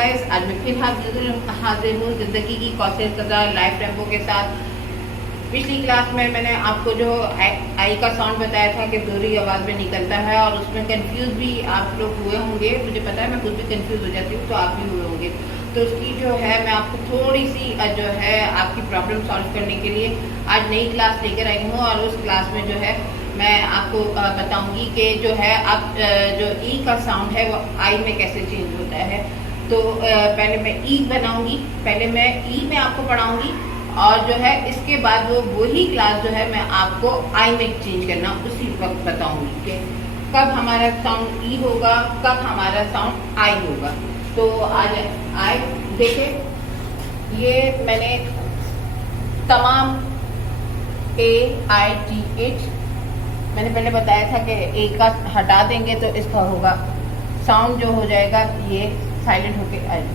Guys, आज मैं फिर हाजिर हूँ ज़िंदगी की कौशल सजा लाइफ टेम्पो के साथ। पिछली क्लास में मैंने आपको जो आई का साउंड बताया था कि दोहरी आवाज़ में निकलता है और उसमें कंफ्यूज भी आप लोग हुए होंगे। मुझे पता है मैं खुद भी कंफ्यूज हो जाती हूँ, तो आप भी हुए होंगे। तो उसकी जो है मैं आपको थोड़ी सी जो है आपकी प्रॉब्लम सॉल्व करने के लिए आज नई क्लास लेकर आई हूँ और उस क्लास में जो है मैं आपको बताऊंगी कि जो है आप जो ई का साउंड है वो आई में कैसे चेंज होता है। तो पहले मैं ई बनाऊंगी, पहले मैं ई में आपको पढ़ाऊंगी और जो है इसके बाद वही क्लास जो है मैं आपको आई में चेंज करना उसी वक्त बताऊंगी कि कब हमारा साउंड ई होगा, कब हमारा साउंड आई होगा। तो आज आई देखे, ये मैंने तमाम AITH मैंने पहले बताया था कि ए का हटा देंगे तो इसका होगा साउंड जो हो जाएगा ये साइलेंट होके आएगा।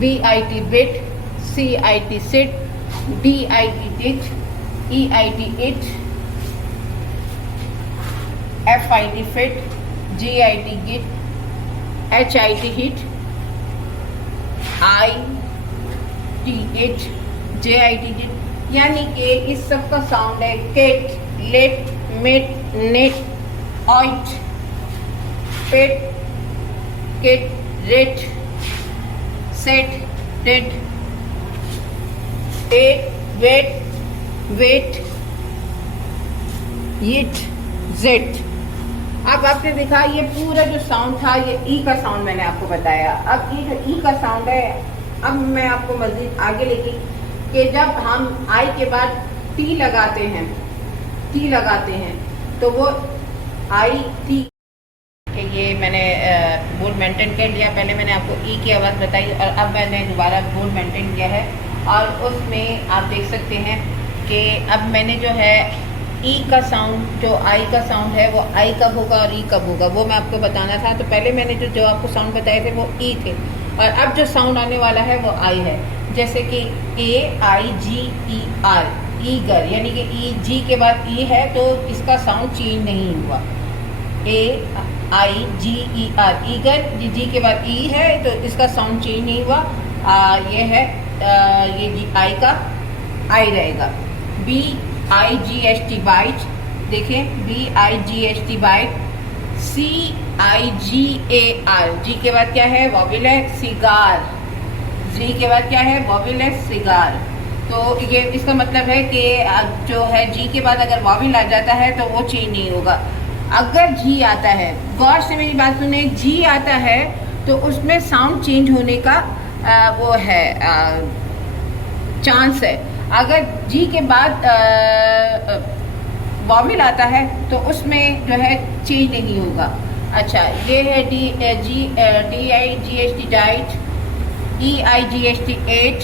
BIT bit, CIT sit, DIT dit, EIT it, FIT fit, GIT git, HIT hit, IT it, JIT jit. यानी कि इस सब का साउंड है केट, लेट, मिट, नेट, ऑइट, पेट, किट, रेट, सेट, डेट, एट, वेट, वेट, यिट, जेट। अब आपने देखा ये पूरा जो साउंड था ये ई का साउंड मैंने आपको बताया। अब ये जो ई का साउंड है, अब मैं आपको मजीद आगे लेके कि जब हम आई के बाद टी लगाते हैं तो वो आई टी। ये मैंने बोर्ड मेंटेन कर लिया। पहले मैंने आपको ई की आवाज़ बताई और अब मैंने दोबारा बोर्ड मेंटेन किया है और उसमें आप देख सकते हैं कि अब मैंने जो है ई का साउंड, जो आई का साउंड है वो आई कब होगा और ई कब होगा वो मैं आपको बताना था। तो पहले मैंने जो आपको साउंड बताए थे वो ई थे और अब जो साउंड आने वाला है वो आई है। जैसे कि AIGER, ईगर, यानी कि ई जी के बाद ई है तो इसका साउंड चेंज नहीं हुआ। AIGER, ईगर, जी के बाद ई है तो इसका साउंड चेंज नहीं हुआ। ये है ये जी आई का आई रहेगा। BIGST बाइट, देखें BIGST बाइट। CIGAR, जी के बाद क्या है वॉवेल है, सिगार। जी के बाद क्या है वॉवेल है, सिगार। तो ये इसका मतलब है कि जो है जी के बाद अगर वॉवेल आ जाता है तो वो चेंज नहीं होगा। अगर जी आता है, गौर से मेरी बात सुने, जी आता है तो उसमें साउंड चेंज होने का वो है चांस है। अगर जी के बाद वॉवेल आता है तो उसमें जो है चेंज नहीं होगा। अच्छा, ये है DIGST डाइट, EIGST एट,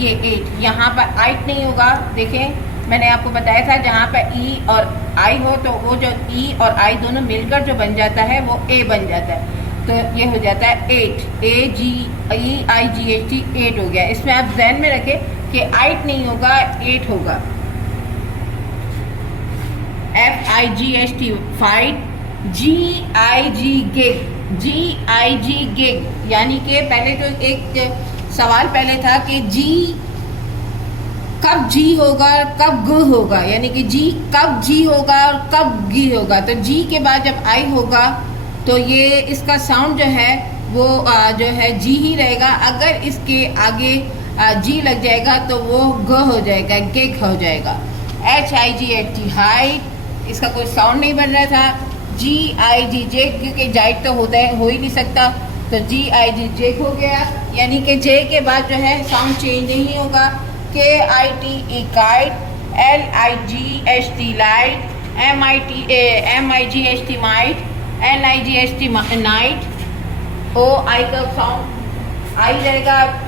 ये एट। यहाँ पर आइट नहीं होगा। देखें मैंने आपको बताया था जहाँ पर ई और आई हो तो वो जो ई और आई दोनों मिलकर जो बन जाता है वो ए बन जाता है। तो ये हो जाता है एट, AGEIGST एट हो गया। इसमें आप ध्यान में रखें कि आइट नहीं होगा, एट होगा। FIGST fight, GIG gig, GIG gig, यानी कि पहले तो एक सवाल पहले था कि जी कब जी होगा कब ग होगा, यानी कि जी कब जी होगा और कब गी होगा। तो जी के बाद जब आई होगा तो ये इसका साउंड जो है वो जो है जी ही रहेगा। अगर इसके आगे जी लग जाएगा तो वो ग हो जाएगा, गिग हो जाएगा। HIGHT हाइट, इसका कोई साउंड नहीं बन रहा था। GIG जेक, क्योंकि जाइट तो होता है, हो ही नहीं सकता, तो GIG जेक हो गया। यानी कि जे के बाद जो है साउंड चेंज नहीं होगा। KITE kite, LIGST light, MIGST might, NIGST night. OI का साउंड आई रहेगा P।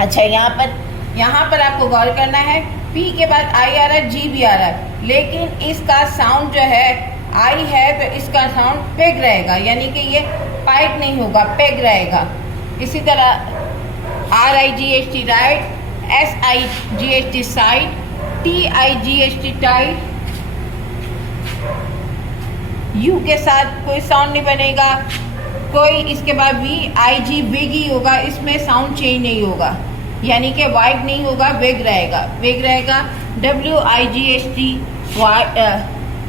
अच्छा, यहाँ पर आपको गौर करना है, P के बाद आई आ रहा है, G भी आ रहा है, लेकिन इसका साउंड जो है आई है तो इसका साउंड पेग रहेगा, यानी कि ये पाइट नहीं होगा, पेग रहेगा। इसी तरह RIGST right, SIGST side, TIGST tight. You के साथ कोई साउंड नहीं बनेगा, कोई इसके बाद VIG विग ही होगा, इसमें साउंड चेंज नहीं होगा, यानी कि वाइड नहीं होगा, वेग रहेगा। वेग रहेगा WIGHT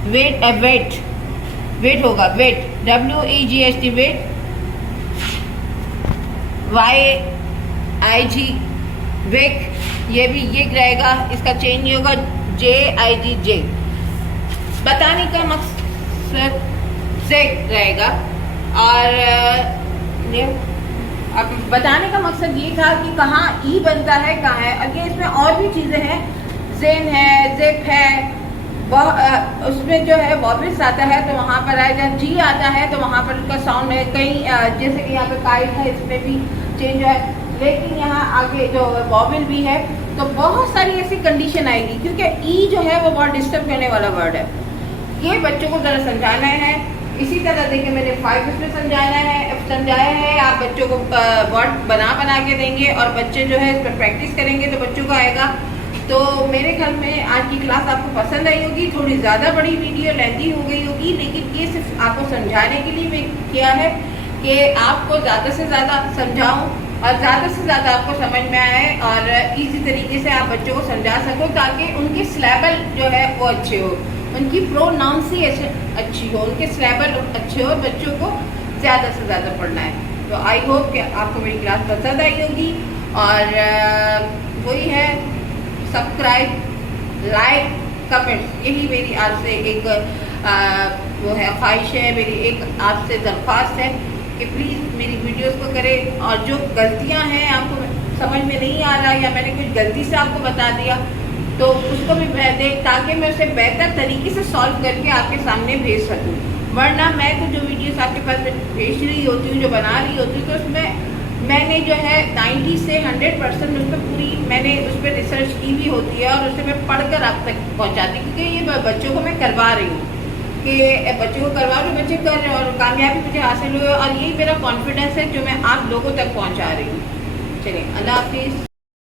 वेट, वेट वेट होगा, वेट WEGHT वेट, YIG वेग, ये भी ये रहेगा, इसका चेंज नहीं होगा। JIG जे, बताने का मकसद जेग रहेगा। और ये अब बताने का मकसद ये था कि कहाँ ई बनता है, कहाँ है। अब ये इसमें और भी चीज़ें हैं, जेन है, जिप है, उसमें जो है वॉबल्स आता है तो वहाँ पर आए, जब जी आता है तो वहाँ पर उसका साउंड है कहीं, जैसे कि यहाँ पे काइट है, इसमें भी चेंज है। लेकिन यहाँ आगे जो वॉबल भी है, तो बहुत सारी ऐसी कंडीशन आएगी, क्योंकि ई जो है वो बहुत डिस्टर्ब करने वाला वर्ड है। ये बच्चों को ज़रा समझाना है। इसी तरह देखिए मैंने 5 इसमें समझाया है। आप बच्चों को वर्ड बना के देंगे और बच्चे जो है इस पर प्रैक्टिस करेंगे तो बच्चों को आएगा। तो मेरे ख्याल में आज की क्लास आपको पसंद आई होगी। थोड़ी ज़्यादा बड़ी वीडियो लेंथी हो गई होगी, लेकिन ये सिर्फ आपको समझाने के लिए मैं किया है कि आपको ज़्यादा से ज़्यादा समझाऊँ और ज़्यादा से ज़्यादा आपको समझ में आए और इजी तरीके से आप बच्चों को समझा सको, ताकि उनके सिलेबल जो है वो अच्छे हो, उनकी प्रोनाउंसी अच्छी हो, उनके सिलेबल अच्छे हो, बच्चों को ज़्यादा से ज़्यादा पढ़ना है। तो आई होप कि आपको मेरी क्लास पसंद आई होगी। और वही है, सब्सक्राइब, लाइक, कमेंट्स, यही मेरी आपसे एक वो है ख्वाहिश है, मेरी एक आपसे दरख्वास्त है कि प्लीज़ मेरी वीडियोस को करें। और जो गलतियां हैं आपको समझ में नहीं आ रहा या मैंने कुछ गलती से आपको बता दिया तो उसको भी दें, ताकि मैं उसे बेहतर तरीके से सॉल्व करके आपके सामने भेज सकूं। वरना मैं तो जो वीडियोस आपके पास भेज रही होती हूँ, जो बना रही होती हूँ, तो उसमें मैंने जो है 90 से 100% उस पर पूरी मैंने उस पर रिसर्च की भी होती है और उसे मैं पढ़कर आप तक पहुँचाती, क्योंकि ये बच्चों को मैं करवा रही हूँ कि बच्चों को करवा रही हूँ, बच्चे कर रहे हैं और कामयाबी मुझे हासिल हुई है। और यही मेरा कॉन्फिडेंस है जो मैं आप लोगों तक पहुँचा रही हूँ। चलिए, अल्लाह हाफिज़।